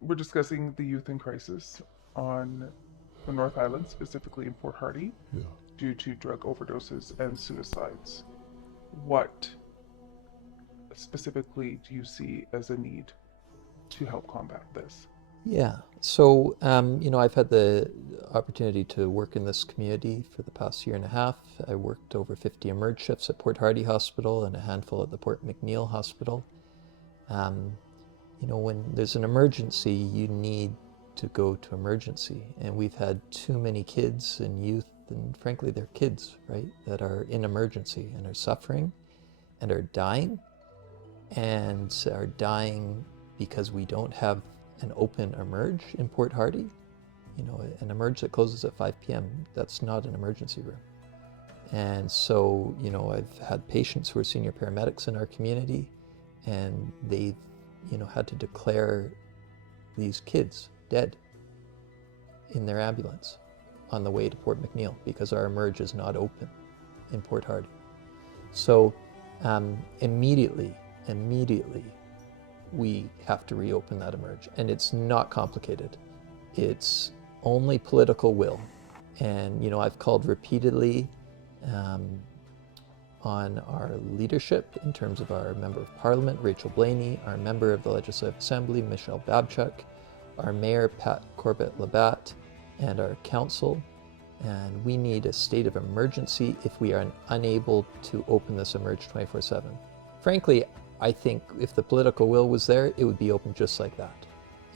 We're discussing the youth in crisis on the North Island, specifically in Port Hardy, Yeah. due to drug overdoses and suicides. What specifically do you see as a need to help combat this? Yeah. So, I've had the opportunity to work in this community for the past year and a half. I worked over 50 emerge shifts at Port Hardy Hospital and a handful at the Port McNeill Hospital. Um, when there's an emergency, you need to go to emergency. And we've had too many kids and youth, and frankly, they're kids, right, that are in emergency and are suffering and are dying because we don't have an open emerge in Port Hardy. An emerge that closes at 5 p.m., that's not an emergency room. And so, I've had patients who are senior paramedics in our community, and they've, had to declare these kids dead in their ambulance on the way to Port McNeill because our emerge is not open in Port Hardy. So immediately, we have to reopen that emerge. And it's not complicated. It's only political will. And, I've called repeatedly on our leadership in terms of our Member of Parliament, Rachel Blaney, our Member of the Legislative Assembly, Michelle Babchuk, our Mayor, Pat Corbett-Labatt, and our Council. And we need a state of emergency if we are unable to open this emerge 24/7. Frankly, I think if the political will was there, it would be open just like that.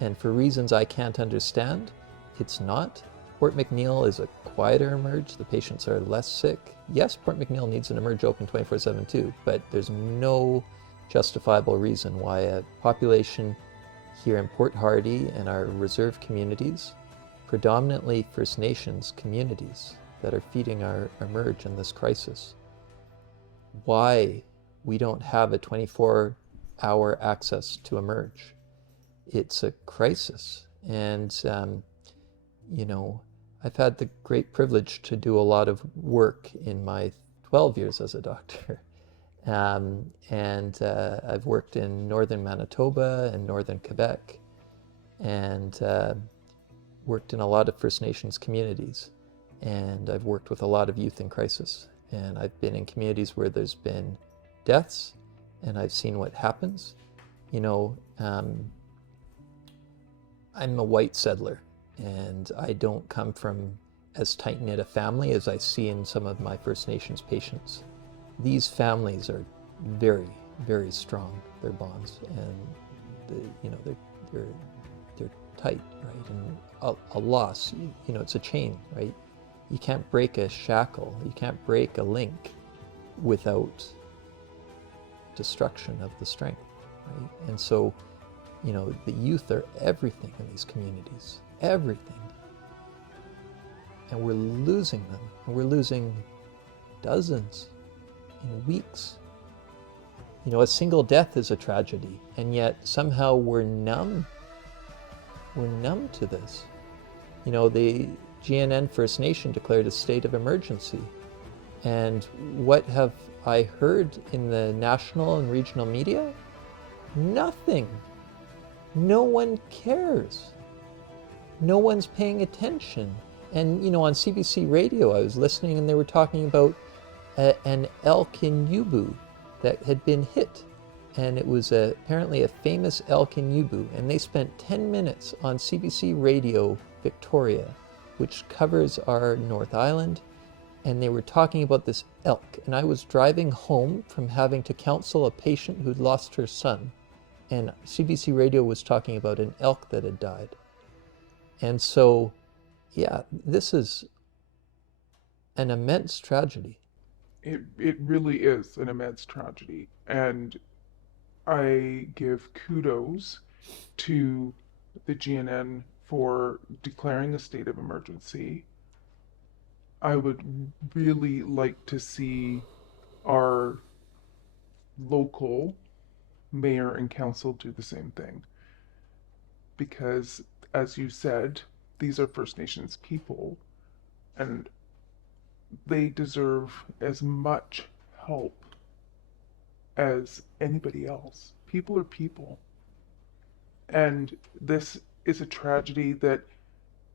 And for reasons I can't understand, it's not. Port McNeill is a quieter emerge. The patients are less sick. Yes, Port McNeill needs an emerge open 24/7 too, but there's no justifiable reason why a population here in Port Hardy and our reserve communities, predominantly First Nations communities that are feeding our emerge in this crisis, why we don't have a 24-hour access to emerge. It's a crisis. And, I've had the great privilege to do a lot of work in my 12 years as a doctor. I've worked in northern Manitoba and northern Quebec, and worked in a lot of First Nations communities. And I've worked with a lot of youth in crisis. And I've been in communities where there's been deaths, and I've seen what happens. I'm a white settler, and I don't come from as tight-knit a family as I see in some of my First Nations patients. These families are very, very strong, their bonds, and they're tight, right? And a loss, it's a chain, right? You can't break a shackle, you can't break a link without destruction of the strength, right? And so, the youth are everything in these communities, everything. And we're losing them, and we're losing dozens in weeks. A single death is a tragedy, and yet somehow we're numb. We're numb to this. The GNN First Nation declared a state of emergency. And what have I heard in the national and regional media? Nothing. No one cares. No one's paying attention. And, on CBC radio, I was listening and they were talking about an elk in Yubu that had been hit. And it was apparently a famous elk in Yubu. And they spent 10 minutes on CBC Radio Victoria, which covers our North Island. And they were talking about this elk. And I was driving home from having to counsel a patient who'd lost her son. And CBC Radio was talking about an elk that had died. And so, yeah, this is an immense tragedy. It really is an immense tragedy. And I give kudos to the GNN for declaring a state of emergency. I would really like to see our local mayor and council do the same thing. Because, as you said, these are First Nations people, and they deserve as much help as anybody else. People are people. And this is a tragedy that,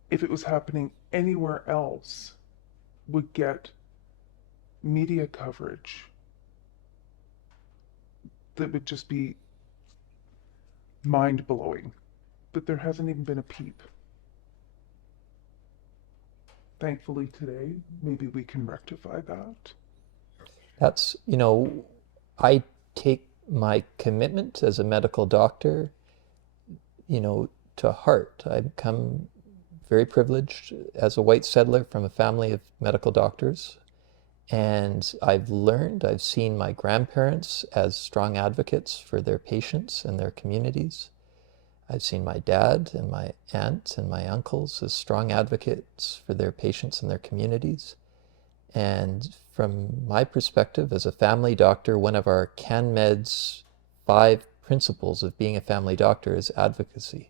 if it was happening anywhere else, would get media coverage that would just be mind blowing. But there hasn't even been a peep. Thankfully, today, maybe we can rectify that. That's, I take my commitment as a medical doctor, to heart. I become very privileged as a white settler from a family of medical doctors. And I've seen my grandparents as strong advocates for their patients and their communities. I've seen my dad and my aunt and my uncles as strong advocates for their patients and their communities. And from my perspective as a family doctor, one of our CanMed's 5 principles of being a family doctor is advocacy.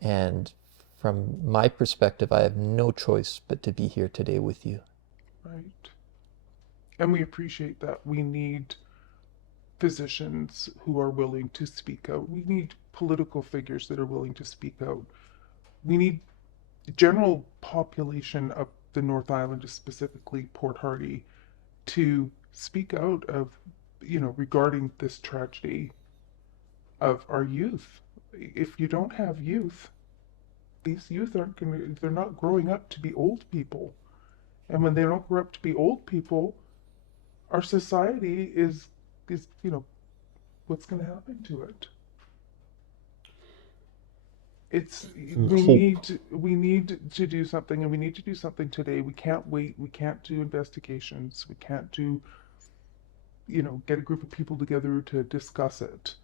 And from my perspective, I have no choice but to be here today with you. Right. And we appreciate that. We need physicians who are willing to speak out. We need political figures that are willing to speak out. We need the general population of the North Island, specifically Port Hardy, to speak out of, regarding this tragedy of our youth. If you don't have youth, these youth aren't going to, they're not growing up to be old people. And when they don't grow up to be old people, our society is what's going to happen to it. It's we need to do something, and we need to do something today. We can't wait. We can't do investigations. We can't do, get a group of people together to discuss it.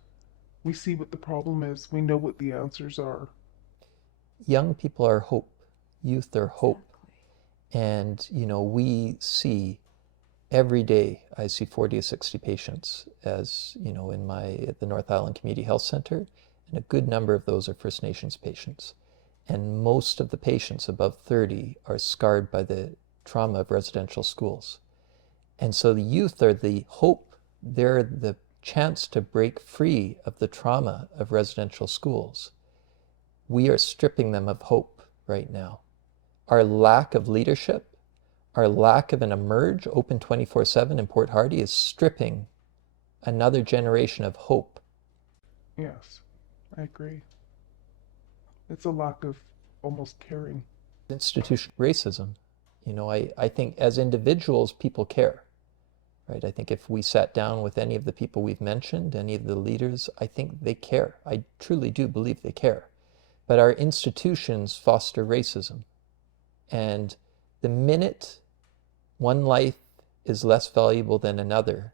We see what the problem is. We know what the answers are. Young people are hope. Youth are hope. And, we see every day, I see 40 to 60 patients as, at the North Island Community Health Center, and a good number of those are First Nations patients. And most of the patients above 30 are scarred by the trauma of residential schools. And so the youth are the hope. They're the chance to break free of the trauma of residential schools. We are stripping them of hope right now. Our lack of leadership, our lack of an emerge open 24/7 in Port Hardy is stripping another generation of hope. Yes, I agree. It's a lack of almost caring. Institutional racism. I think as individuals, people care, right? I think if we sat down with any of the people we've mentioned, any of the leaders, I think they care. I truly do believe they care. But our institutions foster racism. And the minute one life is less valuable than another,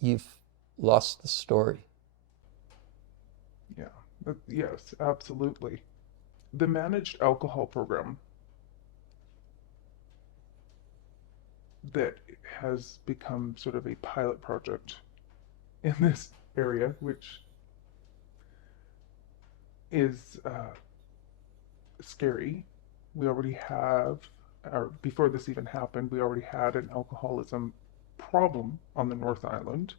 you've lost the story. Yeah, yes, absolutely. The managed alcohol program that has become sort of a pilot project in this area, which is scary. We already have, or before this even happened, we already had an alcoholism problem on the North Island,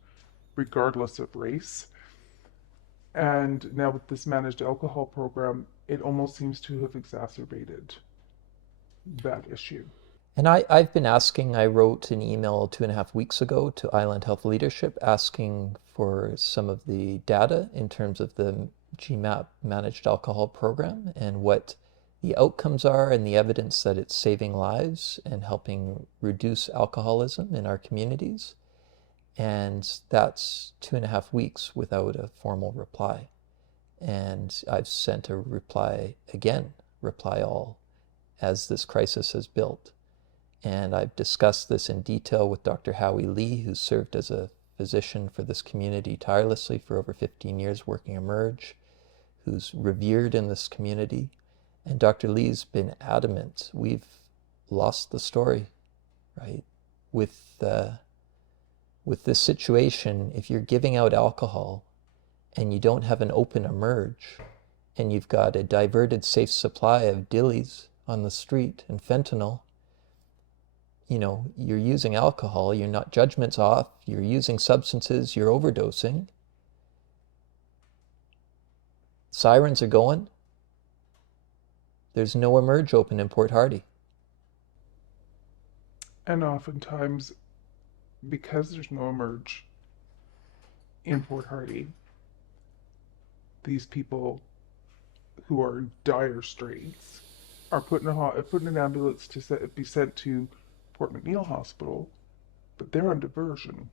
regardless of race. And now with this managed alcohol program, it almost seems to have exacerbated that issue. And I've been asking, I wrote an email 2.5 weeks ago to Island Health Leadership asking for some of the data in terms of the GMAP managed alcohol program and what the outcomes are and the evidence that it's saving lives and helping reduce alcoholism in our communities. And that's 2.5 weeks without a formal reply. And I've sent a reply again, reply all, as this crisis has built. And I've discussed this in detail with Dr. Howie Lee, who served as a physician for this community tirelessly for over 15 years working Emerge, who's revered in this community. And Dr. Lee's been adamant. We've lost the story, right? With this situation, if you're giving out alcohol and you don't have an open Emerge and you've got a diverted safe supply of dillies on the street and fentanyl, you're using alcohol, you're not, judgment's off, you're using substances, you're overdosing. sirens are going, there's no emerge open in Port Hardy. And oftentimes, because there's no emerge in Port Hardy, these people who are in dire straits are put in an ambulance to be sent to Port McNeill Hospital, but they're on diversion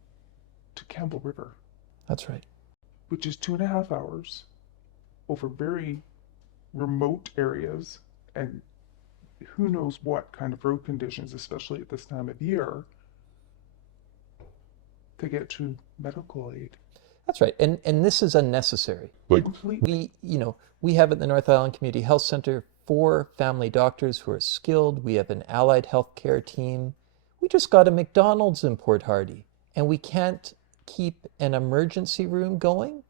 to Campbell River, That's right. which is 2.5 hours over very remote areas and who knows what kind of road conditions, especially at this time of year, to get to medical aid. That's right. And this is unnecessary. Completely. We have at the North Island Community Health Center 4 family doctors who are skilled. We have an allied healthcare team. We just got a McDonald's in Port Hardy, and we can't keep an emergency room going.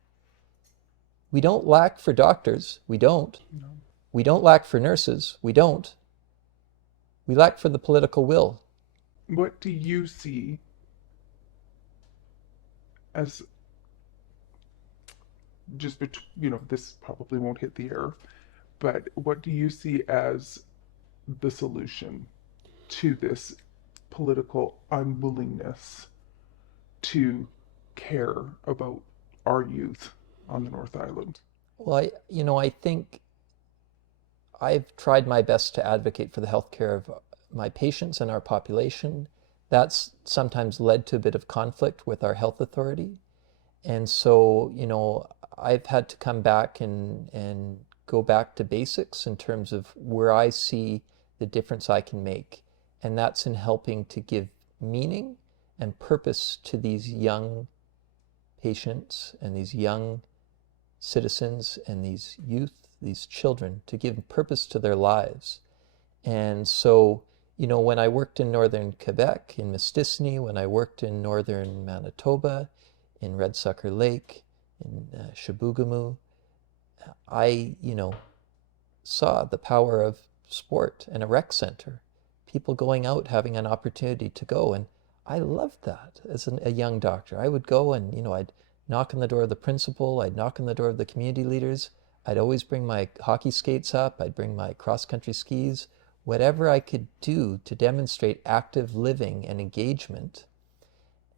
We don't lack for doctors. We don't. No. We don't lack for nurses. We don't. We lack for the political will. What do you see as this probably won't hit the air, but what do you see as the solution to this political unwillingness to care about our youth on the North Island? Well, I think I've tried my best to advocate for the health care of my patients and our population. That's sometimes led to a bit of conflict with our health authority. And so, I've had to come back and go back to basics in terms of where I see the difference I can make. And that's in helping to give meaning and purpose to these young patients and these young citizens and these youth, these children, to give purpose to their lives. And so, when I worked in northern Quebec, in Mistissini, when I worked in northern Manitoba, in Red Sucker Lake, in Chibougamau, I, saw the power of sport and a rec center, people going out, having an opportunity to go. And I loved that as a young doctor. I would go and, I'd knock on the door of the principal, I'd knock on the door of the community leaders. I'd always bring my hockey skates up, I'd bring my cross-country skis, whatever I could do to demonstrate active living and engagement.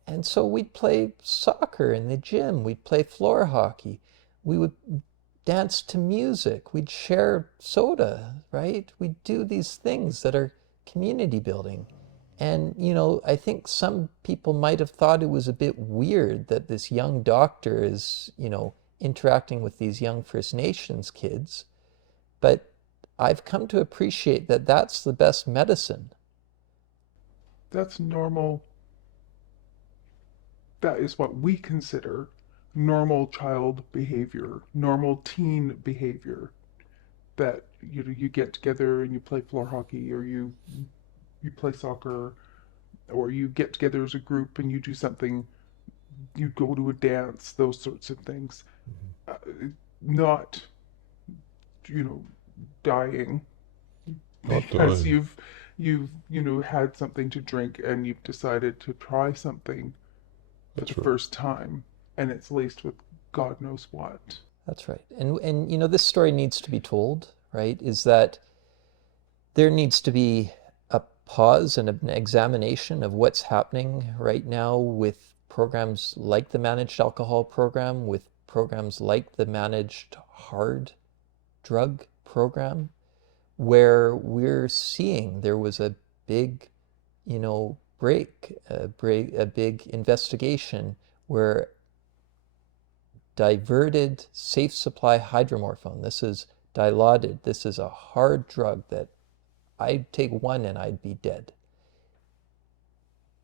And so we'd play soccer in the gym, we'd play floor hockey, we would dance to music, we'd share soda, right? We'd do these things that are community building. And, I think some people might have thought it was a bit weird that this young doctor is, interacting with these young First Nations kids. But I've come to appreciate that that's the best medicine. That's normal. That is what we consider normal child behavior, normal teen behavior. That you get together and you play floor hockey, or you play soccer, or you get together as a group and you do something, you go to a dance, those sorts of things. Not, dying Not because dying. you've had something to drink and you've decided to try something for That's the right. first time, and it's laced with God knows what. That's right. And this story needs to be told, right? Is that there needs to be a pause and an examination of what's happening right now with programs like the managed alcohol program, with programs like the managed hard drug program, where we're seeing there was a big, a big investigation where diverted safe supply hydromorphone, this is dilaudid, this is a hard drug that I'd take one and I'd be dead,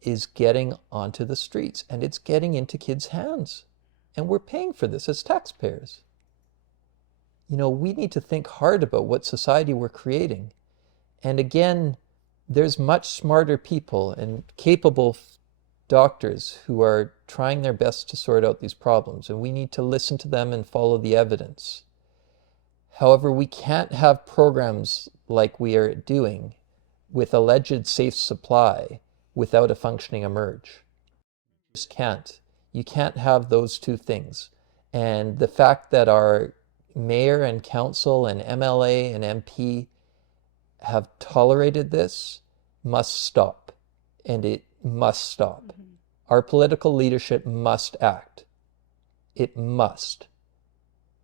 is getting onto the streets, and it's getting into kids' hands. And we're paying for this as taxpayers. We need to think hard about what society we're creating. And again, there's much smarter people and capable doctors who are trying their best to sort out these problems, and we need to listen to them and follow the evidence. However, we can't have programs like we are doing with alleged safe supply without a functioning emerge. You just can't. You can't have those two things. And the fact that our mayor and council and MLA and MP have tolerated this must stop, and it must stop. Mm-hmm. Our political leadership must act. It must.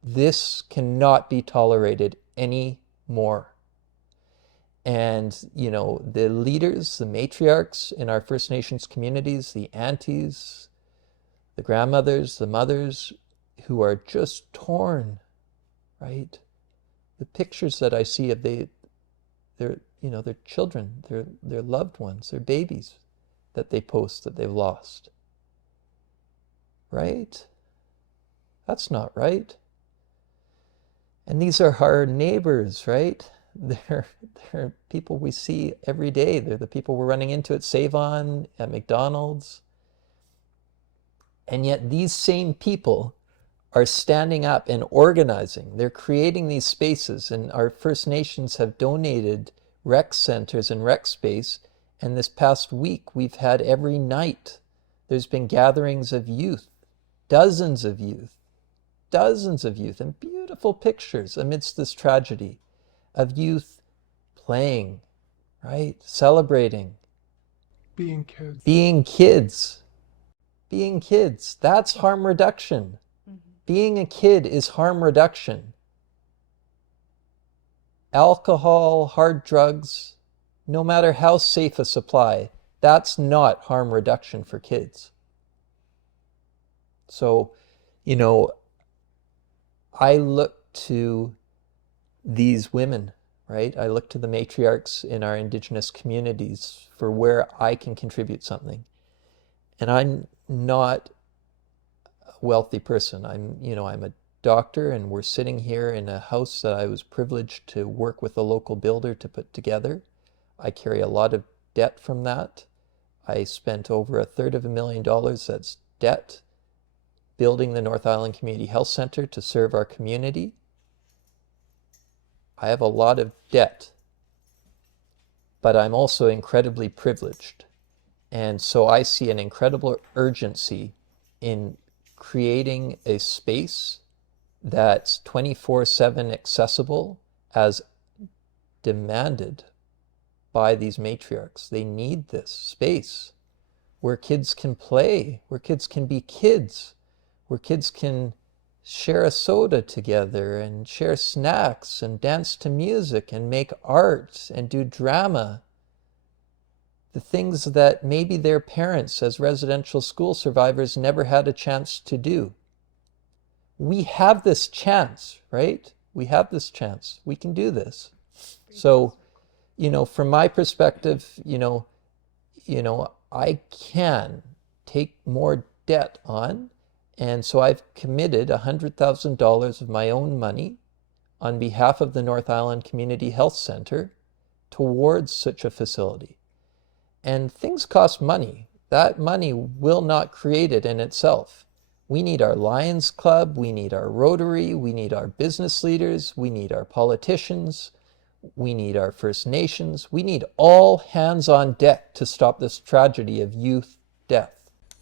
This cannot be tolerated anymore. And, you know, the leaders, the matriarchs in our First Nations communities, the aunties, the grandmothers, the mothers who are just torn, right? The pictures that I see of their children, their loved ones, their babies that they post that they've lost. Right? That's not right. And these are our neighbors, right? They're people we see every day. They're the people we're running into at Save-On, at McDonald's. And yet these same people are standing up and organizing. They're creating these spaces, and our First Nations have donated rec centers and rec space. And this past week, we've had every night, there's been gatherings of youth, dozens of youth, and beautiful pictures amidst this tragedy of youth playing, right? Celebrating. Being kids. Being kids. That's harm reduction. Mm-hmm. Being a kid is harm reduction. Alcohol, hard drugs, no matter how safe a supply, that's not harm reduction for kids. So, you know, I look to these women, right? I look to the matriarchs in our Indigenous communities for where I can contribute something. And I'm not a wealthy person. I'm a doctor, and we're sitting here in a house that I was privileged to work with a local builder to put together. I carry a lot of debt from that. I spent over $250,000, that's debt, building the North Island Community Health Center to serve our community. I have a lot of debt, but I'm also incredibly privileged. And so I see an incredible urgency in creating a space that's 24/7 accessible as demanded by these matriarchs. They need this space where kids can play, where kids can be kids, where kids can share a soda together and share snacks and dance to music and make art and do drama. The things that maybe their parents as residential school survivors never had a chance to do. We have this chance, right? We have this chance. We can do this. So, from my perspective, I can take more debt on. And so I've committed $100,000 of my own money on behalf of the North Island Community Health Center towards such a facility. And things cost money. That money will not create it in itself. We need our Lions Club, we need our Rotary, we need our business leaders, we need our politicians, we need our First Nations, we need all hands on deck to stop this tragedy of youth death.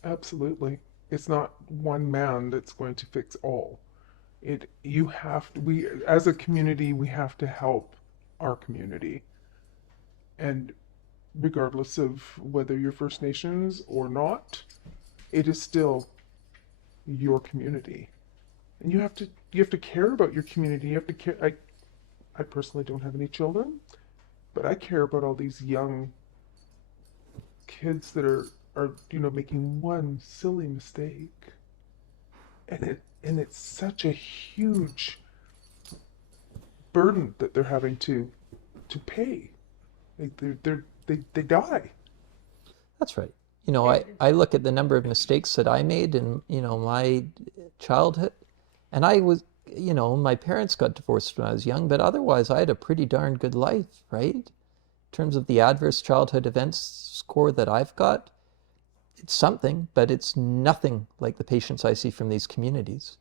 Absolutely. It's not one man that's going to fix all. We as a community, we have to help our community. And regardless of whether you're First Nations or not, it is still your community. And you have to care about your community. You have to care. I personally don't have any children, but I care about all these young kids that are making one silly mistake, and it's such a huge burden that they're having to pay. They die. That's right. I look at the number of mistakes that I made in my childhood, and I was my parents got divorced when I was young, but otherwise I had a pretty darn good life, right? In terms of the adverse childhood events score that I've got, it's something, but it's nothing like the patients I see from these communities.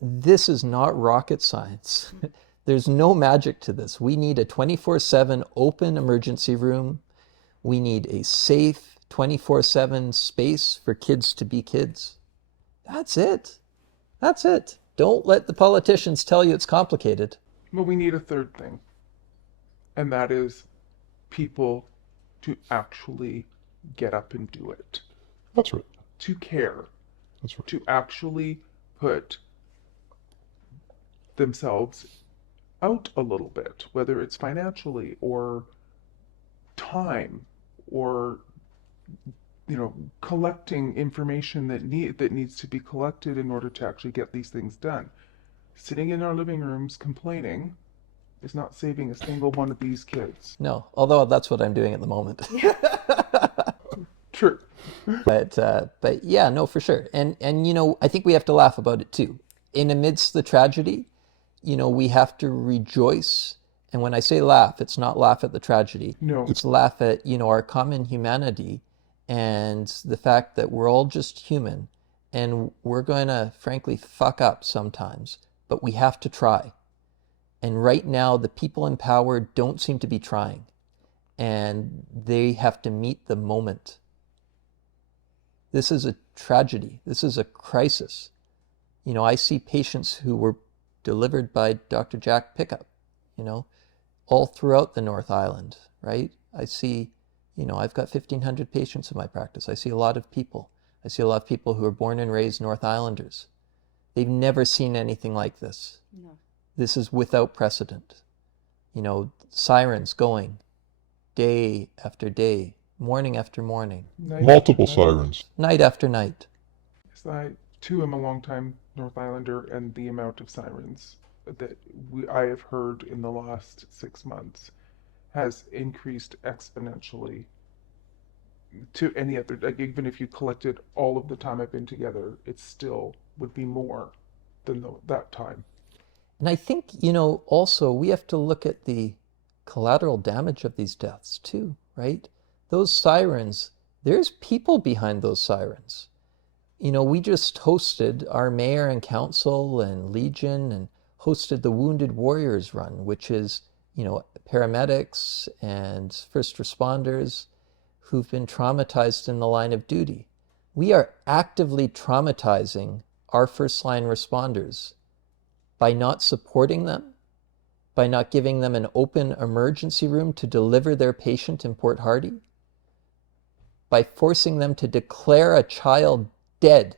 This is not rocket science. There's no magic to this. We need a 24/7 open emergency room. We need a safe 24/7 space for kids to be kids. That's it. That's it. Don't let the politicians tell you it's complicated. But we need a third thing, and that is people to actually get up and do it, That's right. to care, That's right. to actually put themselves out a little bit, whether it's financially or time or collecting information that needs to be collected in order to actually get these things done. Sitting in our living rooms complaining is not saving a single one of these kids. No, although that's what I'm doing at the moment. True. But yeah, no, for sure. And I think we have to laugh about it too. In amidst the tragedy, we have to rejoice. And when I say laugh, it's not laugh at the tragedy. No. It's laugh at, our common humanity and the fact that we're all just human and we're going to, frankly, fuck up sometimes, but we have to try. And right now, the people in power don't seem to be trying, and they have to meet the moment. This is a tragedy. This is a crisis. I see patients who were delivered by Dr. Jack Pickup, all throughout the North Island, right? I see, I've got 1,500 patients in my practice. I see a lot of people. I see a lot of people who are born and raised North Islanders. They've never seen anything like this. No. This is without precedent. Sirens going day after day, morning after morning, Multiple sirens. night after night. Yes, I too am a long-time North Islander, and the amount of sirens that I have heard in the last 6 months has increased exponentially to any other. Like, even if you collected all of the time I've been together, it still would be more than that time. And I think, also we have to look at the collateral damage of these deaths too, right? Those sirens, there's people behind those sirens. We just hosted, our mayor and council and Legion, and hosted the Wounded Warriors Run, which is, paramedics and first responders who've been traumatized in the line of duty. We are actively traumatizing our first line responders by not supporting them, by not giving them an open emergency room to deliver their patient in Port Hardy, by forcing them to declare a child dead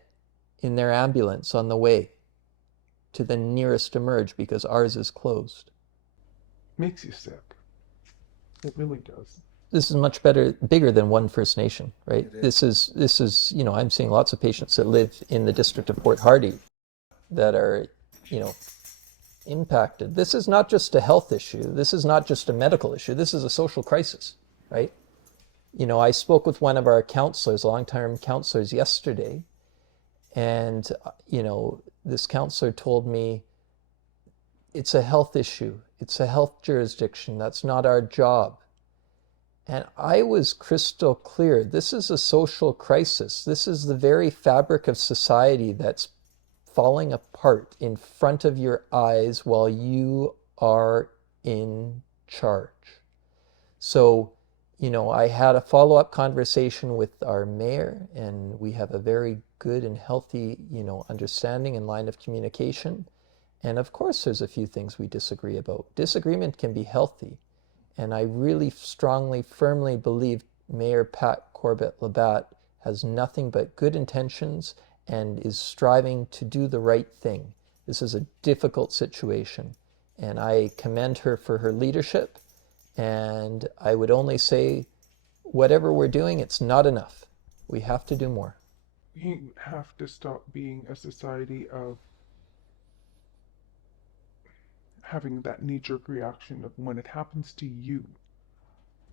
in their ambulance on the way to the nearest emerge because ours is closed. Makes you sick. It really does. This is much bigger than one First Nation, right? This is, I'm seeing lots of patients that live in the district of Port Hardy that are, impacted. This is not just a health issue. This is not just a medical issue. This is a social crisis, right? I spoke with one of our counselors, long-term counselors, yesterday, and, this counselor told me it's a health issue. It's a health jurisdiction. That's not our job. And I was crystal clear. This is a social crisis. This is the very fabric of society that's falling apart in front of your eyes while you are in charge. So, I had a follow-up conversation with our mayor, and we have a very good and healthy, understanding and line of communication. And of course, there's a few things we disagree about. Disagreement can be healthy. And I really strongly, firmly believe Mayor Pat Corbett-Labatt has nothing but good intentions and is striving to do the right thing. This is a difficult situation, and I commend her for her leadership. And I would only say, whatever we're doing, it's not enough. We have to do more. We have to stop being a society of having that knee-jerk reaction of when it happens to you,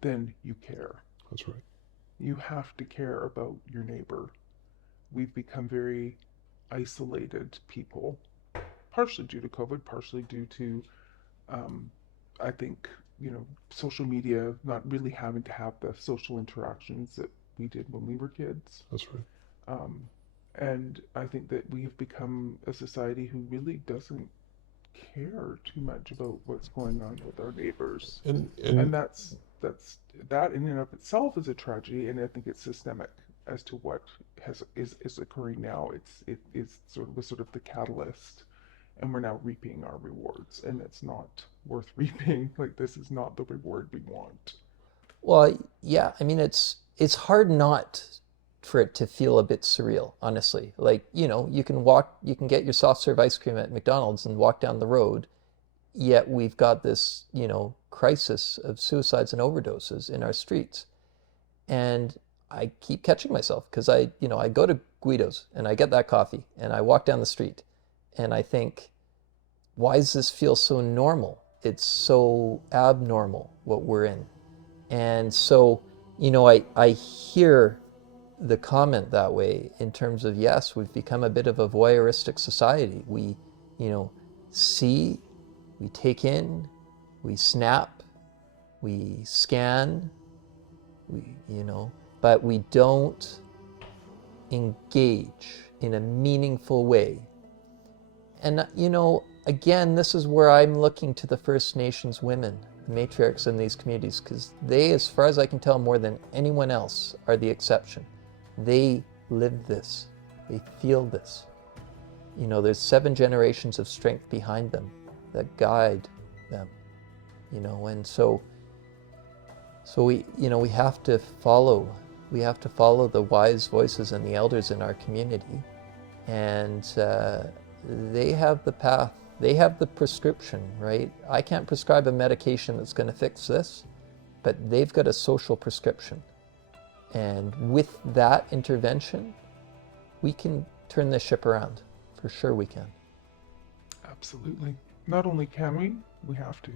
then you care. That's right. You have to care about your neighbor. We've become very isolated people, partially due to COVID, partially due to, I think, social media, not really having to have the social interactions that we did when we were kids. That's right. And I think that we have become a society who really doesn't care too much about what's going on with our neighbors. And that in and of itself is a tragedy, and I think it's systemic as to what is occurring now. It is sort of the catalyst and we're now reaping our rewards, and it's not worth reaping. Like, this is not the reward we want. Well, yeah, I mean, it's hard not for it to feel a bit surreal, honestly. Like, you can get your soft serve ice cream at McDonald's and walk down the road, yet we've got this, crisis of suicides and overdoses in our streets. And I keep catching myself because I go to Guido's and I get that coffee and I walk down the street and I think, why does this feel so normal? It's so abnormal what we're in. And so, I hear the comment that way in terms of, yes, we've become a bit of a voyeuristic society. We, see, we take in, we snap, we scan, but we don't engage in a meaningful way. And, again, this is where I'm looking to the First Nations women, the matriarchs in these communities, because they, as far as I can tell, more than anyone else, are the exception. They live this. They feel this. There's 7 generations of strength behind them that guide them, and so we have to follow the wise voices and the elders in our community, and they have the path, they have the prescription, right? I can't prescribe a medication that's going to fix this, but they've got a social prescription, and with that intervention we can turn this ship around. For sure we can. Absolutely. Not only can we have to.